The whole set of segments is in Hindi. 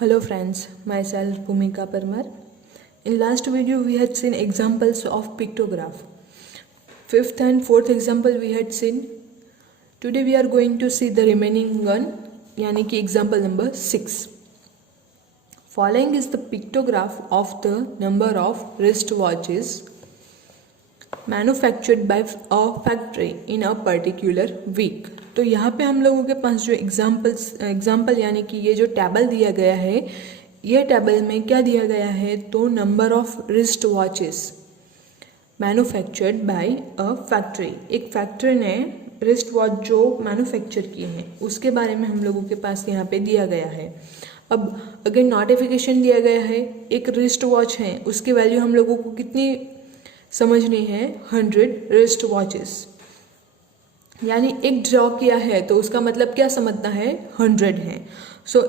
Hello friends, myself Bhumika Parmar. In last video we had seen examples of pictograph. Fifth and fourth example we had seen. Today we are going to see the remaining one, yani ki example number 6. Following is the pictograph of the number of wristwatches manufactured by a factory in a particular week. तो यहाँ पे हम लोगों के पास जो एग्जाम्पल यानी कि ये जो टेबल दिया गया है, ये टेबल में क्या दिया गया है, तो number of wrist watches manufactured by a factory, एक फैक्ट्री ने रिस्ट वॉच जो मैन्युफैक्चर किए हैं उसके बारे में हम लोगों के पास यहाँ पे दिया गया है. अब अगर नोटिफिकेशन दिया गया है, एक रिस्ट वॉच है, उसकी वैल्यू हम लोगों को कितनी समझनी है, 100 रिस्ट वॉचेस, यानी एक ड्रॉ किया है तो उसका मतलब क्या समझना है, 100 है. सो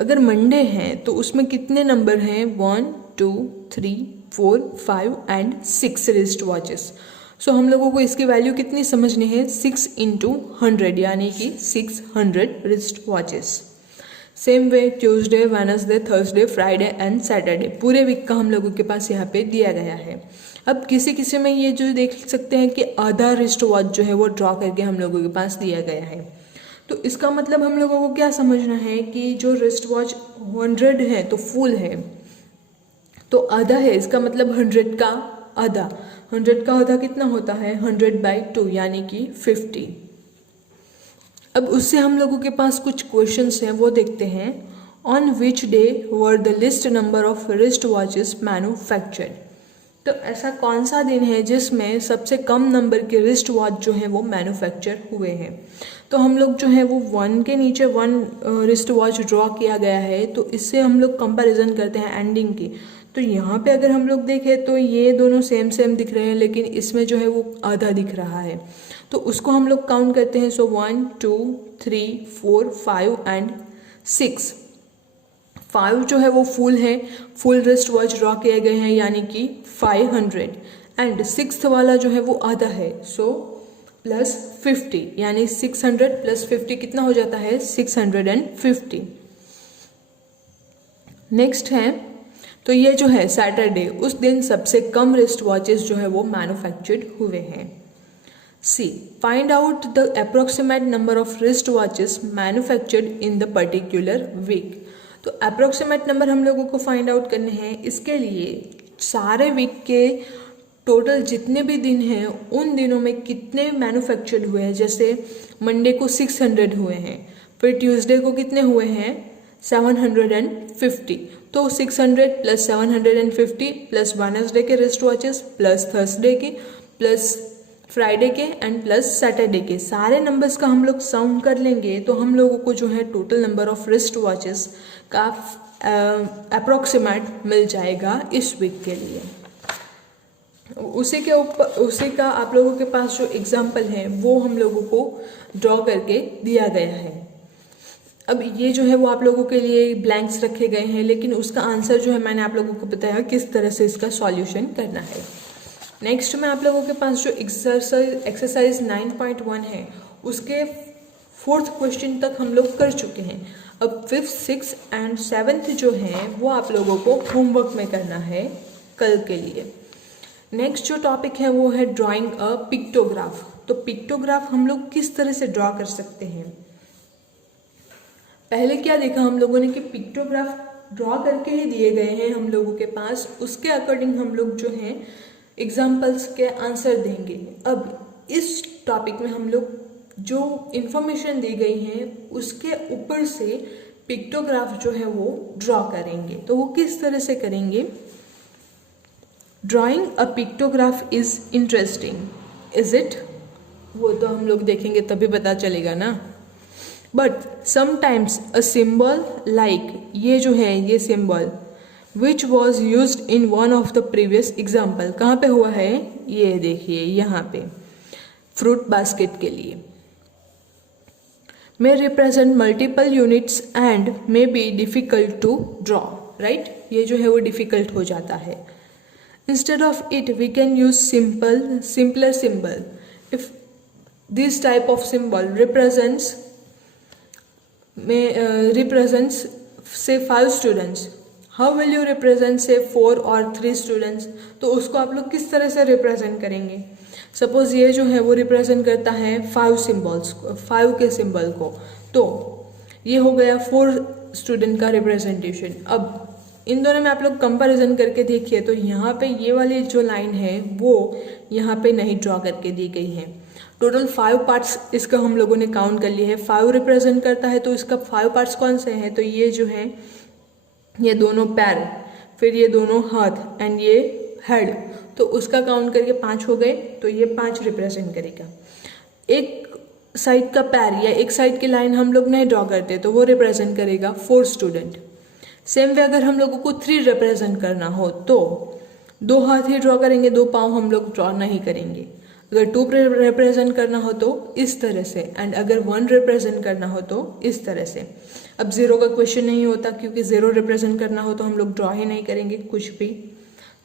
अगर मंडे है तो उसमें कितने नंबर हैं, 1 2 3 4 5 एंड 6 रिस्ट वॉचेस. सो हम लोगों को इसकी वैल्यू कितनी समझनी है, 6 × 100 यानी कि 600 wrist watches. Same way Tuesday, Wednesday, Thursday, Friday and Saturday, पूरे वीक का हम लोगों के पास यहाँ पे दिया गया है. अब किसी किसी में ये जो देख सकते हैं कि आधा रिस्ट वॉच जो है वो ड्रॉ करके हम लोगों के पास दिया गया है. तो इसका मतलब हम लोगों को क्या समझना है कि जो रिस्ट वॉच 100 है तो फुल है, तो आधा है, इसका मतलब 100 का आधा. 100 का आधा कितना होता है, 100/2 यानी कि 50. अब उससे हम लोगों के पास कुछ क्वेश्चंस हैं, वो देखते हैं. On which day were the list number of wrist watches manufactured, तो ऐसा कौन सा दिन है जिसमें सबसे कम नंबर के रिस्ट वॉच जो हैं वो मैन्युफैक्चर हुए हैं. तो हम लोग जो है वो 1 के नीचे 1 रिस्ट वॉच ड्रॉ किया गया है, तो इससे हम लोग कंपैरिजन करते हैं एंडिंग की. तो यहाँ पे अगर हम लोग देखें तो ये दोनों सेम सेम दिख रहे हैं, लेकिन इसमें जो है वो आधा दिख रहा है, तो उसको हम लोग काउंट करते हैं. सो 1 2 3 4 5 एंड 6. 5 जो है वो फुल है, फुल रिस्ट वॉच ड्रॉ किए गए हैं यानी कि 500, एंड 6th वाला जो है वो आधा है, सो प्लस 50 यानी 600 + 50 कितना हो जाता है, 650. नेक्स्ट है, तो ये जो है सैटरडे, उस दिन सबसे कम रिस्ट वॉचेस जो है वो मैन्युफैक्चर्ड हुए हैं. C, find out the approximate number of wrist watches manufactured in the particular week. तो अप्रोक्सीमेट नंबर हम लोगों को फाइंड आउट करने हैं. इसके लिए सारे वीक के टोटल जितने भी दिन हैं उन दिनों में कितने मैन्युफैक्चर्ड हुए हैं. जैसे मंडे को 600 हुए हैं, फिर ट्यूसडे को कितने हुए हैं, 750. तो 600 + 750 प्लस वेडनेसडे के रिस्ट वॉचेस प्लस थर्सडे के प्लस फ्राइडे के एंड प्लस सैटरडे के, सारे नंबर्स का हम लोग साउंड कर लेंगे तो हम लोगों को जो है total number of wrist watches का अप्रोक्सीमेट मिल जाएगा इस वीक के लिए. उसी का आप लोगों के पास जो एग्जाम्पल है वो हम लोगों को ड्रॉ करके दिया गया है. अब ये जो है वो आप लोगों के लिए ब्लैंक्स रखे गए हैं, लेकिन उसका आंसर जो है मैंने आप लोगों को बताया किस तरह से इसका सॉल्यूशन करना है. नेक्स्ट में आप लोगों के पास जो एक्सरसाइज 9.1 है उसके 4th क्वेश्चन तक हम लोग कर चुके हैं. अब 5th 6th एंड 7th जो है वो आप लोगों को होमवर्क में करना है कल के लिए. नेक्स्ट जो टॉपिक है वो है ड्राइंग अ पिक्टोग्राफ. तो पिक्टोग्राफ हम लोग किस तरह से ड्रॉ कर सकते हैं. पहले क्या देखा हम लोगों ने कि पिक्टोग्राफ ड्रॉ करके ही दिए गए हैं हम लोगों के पास, उसके अकॉर्डिंग हम लोग जो हैं एग्जाम्पल्स के आंसर देंगे. अब इस टॉपिक में हम लोग जो इन्फॉर्मेशन दी गई है उसके ऊपर से पिक्टोग्राफ जो है वो ड्रॉ करेंगे. तो वो किस तरह से करेंगे. Drawing a pictograph is interesting, is it, वो तो हम लोग देखेंगे तभी पता चलेगा ना. But sometimes a symbol like, ये जो है ये symbol which was use in one of the previous example, कहाँ पे हुआ है, ये देखिए यहाँ पे फ्रूट बास्केट के लिए, may represent multiple units and may be difficult to draw, right? ये जो है वो difficult हो जाता है. Instead of it we can use simpler symbol. If this type of symbol represents से 5 students, how will you represent से 4 और 3 स्टूडेंट्स, तो उसको आप लोग किस तरह से रिप्रेजेंट करेंगे। सपोज ये जो है वो रिप्रेजेंट करता है 5 सिम्बल्स को, 5 के सिंबल को, तो ये हो गया 4 स्टूडेंट का रिप्रेजेंटेशन। अब इन दोनों में आप लोग कंपैरिजन करके देखिए तो यहाँ पे ये वाली जो लाइन है वो यहाँ पे नहीं ड्रॉ करके दी गई है। टोटल 5 पार्ट्स इसका हम लोगों ने काउंट कर लिए है, 5 रिप्रेजेंट करता है, तो इसका 5 पार्ट्स कौन से हैं, तो ये जो है ये दोनों पैर, फिर ये दोनों हाथ एंड ये हेड, तो उसका काउंट करके 5 हो गए, तो ये 5 रिप्रेजेंट करेगा। एक साइड का पैर या एक साइड की लाइन हम लोग नहीं ड्रॉ करते तो वो रिप्रेजेंट करेगा 4 स्टूडेंट। सेम वे अगर हम लोगों को 3 रिप्रेजेंट करना हो तो 2 हाथ ही ड्रॉ करेंगे, 2 पाँव हम लोग ड्रॉ नहीं करेंगे। अगर 2 रिप्रेजेंट करना हो तो इस तरह से, एंड अगर 1 रिप्रेजेंट करना हो तो इस तरह से। अब 0 का क्वेश्चन नहीं होता क्योंकि 0 रिप्रेजेंट करना हो तो हम लोग ड्रॉ ही नहीं करेंगे कुछ भी।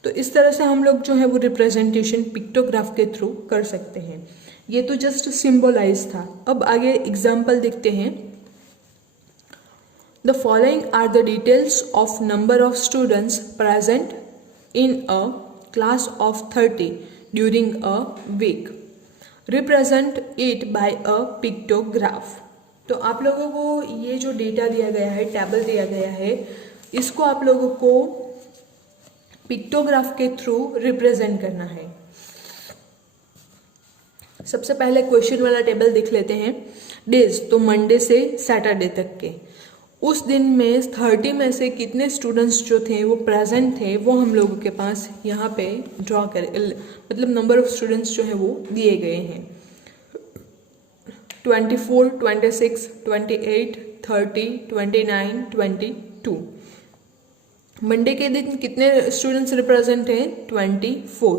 तो इस तरह से हम लोग जो है वो रिप्रेजेंटेशन पिक्टोग्राफ के थ्रू कर सकते हैं। ये तो जस्ट सिंबलाइज था। अब आगे एग्जाम्पल देखते हैं। The following are the details of number of students present in a class of 30 during a week. Represent it by a pictograph. तो आप लोगों को ये जो डेटा दिया गया है, टेबल दिया गया है, इसको आप लोगों को पिक्टोग्राफ के थ्रू रिप्रेजेंट करना है। सबसे पहले क्वेश्चन वाला टेबल देख लेते हैं। डेज, तो मंडे से सैटरडे तक के, उस दिन में 30 में से कितने स्टूडेंट्स जो थे वो प्रेजेंट थे, वो हम लोगों के पास यहाँ पे ड्रॉ कर, मतलब नंबर ऑफ स्टूडेंट्स जो है वो दिए गए हैं। 24, 26, 28, 30, 29, 22। मंडे के दिन कितने स्टूडेंट्स रिप्रेजेंट हैं, 24।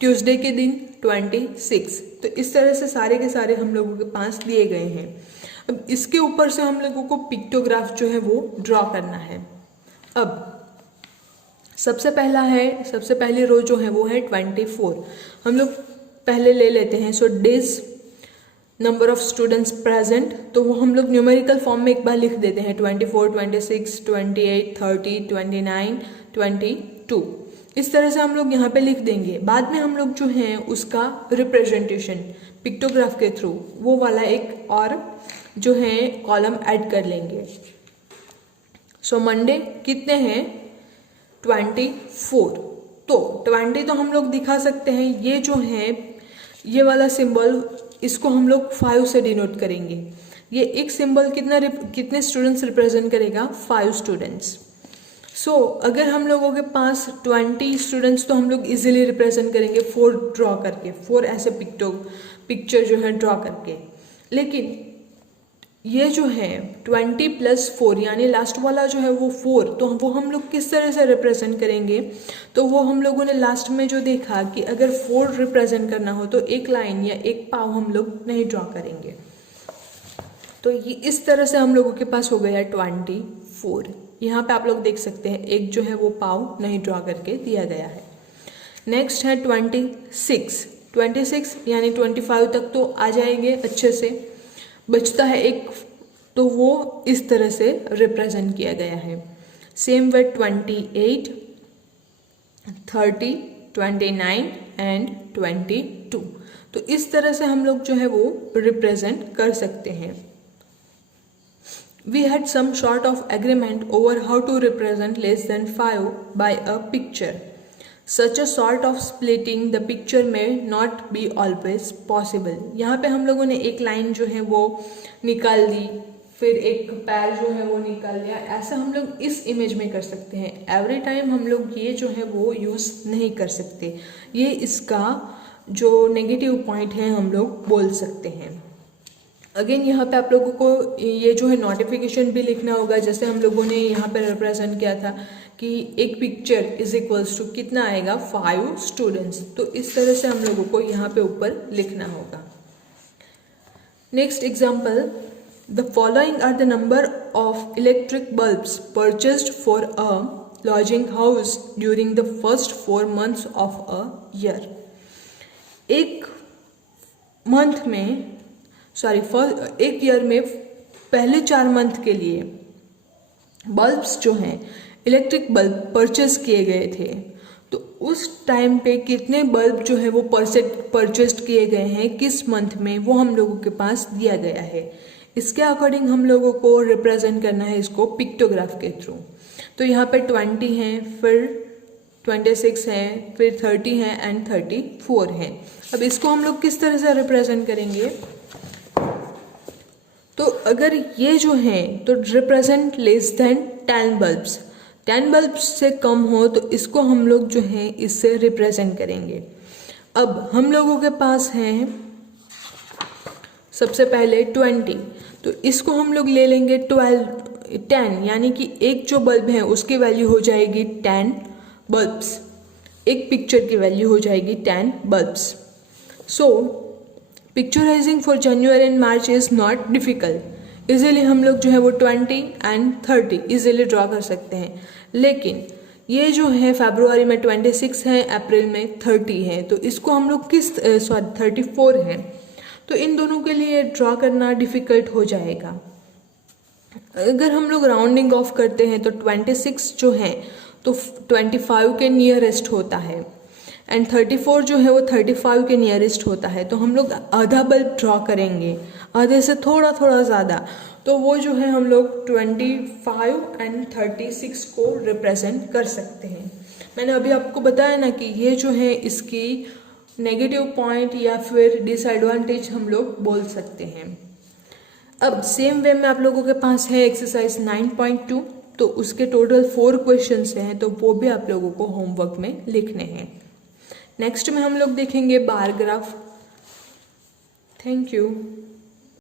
ट्यूसडे के दिन 26। तो इस तरह से सारे के सारे हम लोगों के पास दिए गए हैं। अब इसके ऊपर से हम लोगों को पिक्टोग्राफ जो है वो ड्रॉ करना है। अब सबसे पहली रो जो है वो है 24। हम लोग पहले ले लेते हैं। So days, number of students present, तो वो हम लोग न्यूमेरिकल फॉर्म में एक बार लिख देते हैं, 24, 26, 28, 30, 29, 22। इस तरह से हम लोग यहाँ पे लिख देंगे। बाद में हम लोग जो है उसका रिप्रेजेंटेशन पिक्टोग्राफ के थ्रू वो वाला एक और जो है कॉलम ऐड कर लेंगे। सो मंडे कितने हैं, 24। तो 20 तो हम लोग दिखा सकते हैं। ये जो है ये वाला सिंबल, इसको हम लोग 5 से डिनोट करेंगे। ये एक सिंबल कितने स्टूडेंट्स रिप्रेजेंट करेगा, 5 स्टूडेंट्स। सो अगर हम लोगों के पास 20 स्टूडेंट्स तो हम लोग इजीली रिप्रेजेंट करेंगे 4 ड्रॉ करके, 4 ऐसे पिक्चर जो है ड्रॉ करके। लेकिन ये जो है 20 + 4 यानी लास्ट वाला जो है वो 4, तो वो हम लोग किस तरह से रिप्रेजेंट करेंगे, तो वो हम लोगों ने लास्ट में जो देखा कि अगर 4 रिप्रेजेंट करना हो तो एक लाइन या एक पाव हम लोग नहीं ड्रॉ करेंगे। तो ये इस तरह से हम लोगों के पास हो गया 24। यहाँ पे आप लोग देख सकते हैं एक जो है वो पाव नहीं ड्रॉ करके दिया गया है। नेक्स्ट है 26 यानी 25 तक तो आ जाएंगे अच्छे से। बचता है एक, तो वो इस तरह से रिप्रेजेंट किया गया है। Same way 28, 30, 29 and 22। तो इस तरह से हम लोग जो है वो रिप्रेजेंट कर सकते हैं। We had some sort of agreement over how to represent less than 5 by a picture. Such a sort of splitting the picture may not be always possible. यहाँ पे हम लोगों ने एक लाइन जो है वो निकाल दी, फिर एक पैर जो है वो निकाल दिया। ऐसा हम लोग इस इमेज में कर सकते हैं। एवरी टाइम हम लोग ये जो है वो यूज़ नहीं कर सकते। ये इसका जो नेगेटिव पॉइंट है हम लोग बोल सकते हैं। अगेन यहाँ पे आप लोगों को ये जो है नोटिफिकेशन भी लिखना होगा, जैसे हम लोगों ने यहाँ पे रिप्रेजेंट किया था कि एक पिक्चर इज इक्वल्स टू कितना आएगा, 5 स्टूडेंट्स। तो इस तरह से हम लोगों को यहाँ पे ऊपर लिखना होगा। Next example, the following are the number of electric bulbs purchased for a lodging house during the first 4 months of a year. एक मंथ में एक ईयर में पहले 4 मंथ के लिए बल्ब्स जो हैं, इलेक्ट्रिक बल्ब परचेज किए गए थे, तो उस टाइम पे कितने बल्ब जो है वो परचेज किए गए हैं, किस मंथ में, वो हम लोगों के पास दिया गया है। इसके अकॉर्डिंग हम लोगों को रिप्रेजेंट करना है इसको पिक्टोग्राफ के थ्रू। तो यहाँ पे 20 हैं, फिर 26 हैं, फिर 30 हैं एंड 34 हैं। अब इसको हम लोग किस तरह से रिप्रेजेंट करेंगे? तो अगर ये जो हैं तो represent less than 10 bulbs, 10 bulbs से कम हो तो इसको हम लोग जो है इससे रिप्रेजेंट करेंगे। अब हम लोगों के पास है सबसे पहले 20, तो इसको हम लोग ले लेंगे 10, यानी कि एक जो बल्ब है उसकी वैल्यू हो जाएगी 10 बल्ब्स, एक पिक्चर की वैल्यू हो जाएगी 10 bulbs. So picturising for January and March is not difficult, easily हम लोग जो है वो 20 एंड 30 इजीली ड्रॉ कर सकते हैं। लेकिन ये जो है फरवरी में 26 है, अप्रैल में 30 है, तो इसको हम लोग 34 है, तो इन दोनों के लिए ड्रॉ करना डिफ़िकल्ट हो जाएगा। अगर हम लोग राउंडिंग ऑफ करते हैं तो 26 जो है तो 25 के नियरेस्ट होता है एंड 34 जो है वो 35 के नियरेस्ट होता है, तो हम लोग आधा बल्ब ड्रॉ करेंगे, आधे से थोड़ा थोड़ा ज़्यादा, तो वो जो है हम लोग 25 एंड 36 को रिप्रेजेंट कर सकते हैं। मैंने अभी आपको बताया ना कि ये जो है इसकी नेगेटिव पॉइंट या फिर डिसएडवांटेज हम लोग बोल सकते हैं। अब सेम वे में आप लोगों के पास है एक्सरसाइज 9.2, तो उसके टोटल 4 क्वेश्चंस हैं, तो वो भी आप लोगों को होमवर्क में लिखने हैं। नेक्स्ट में हम लोग देखेंगे बार ग्राफ। Thank you.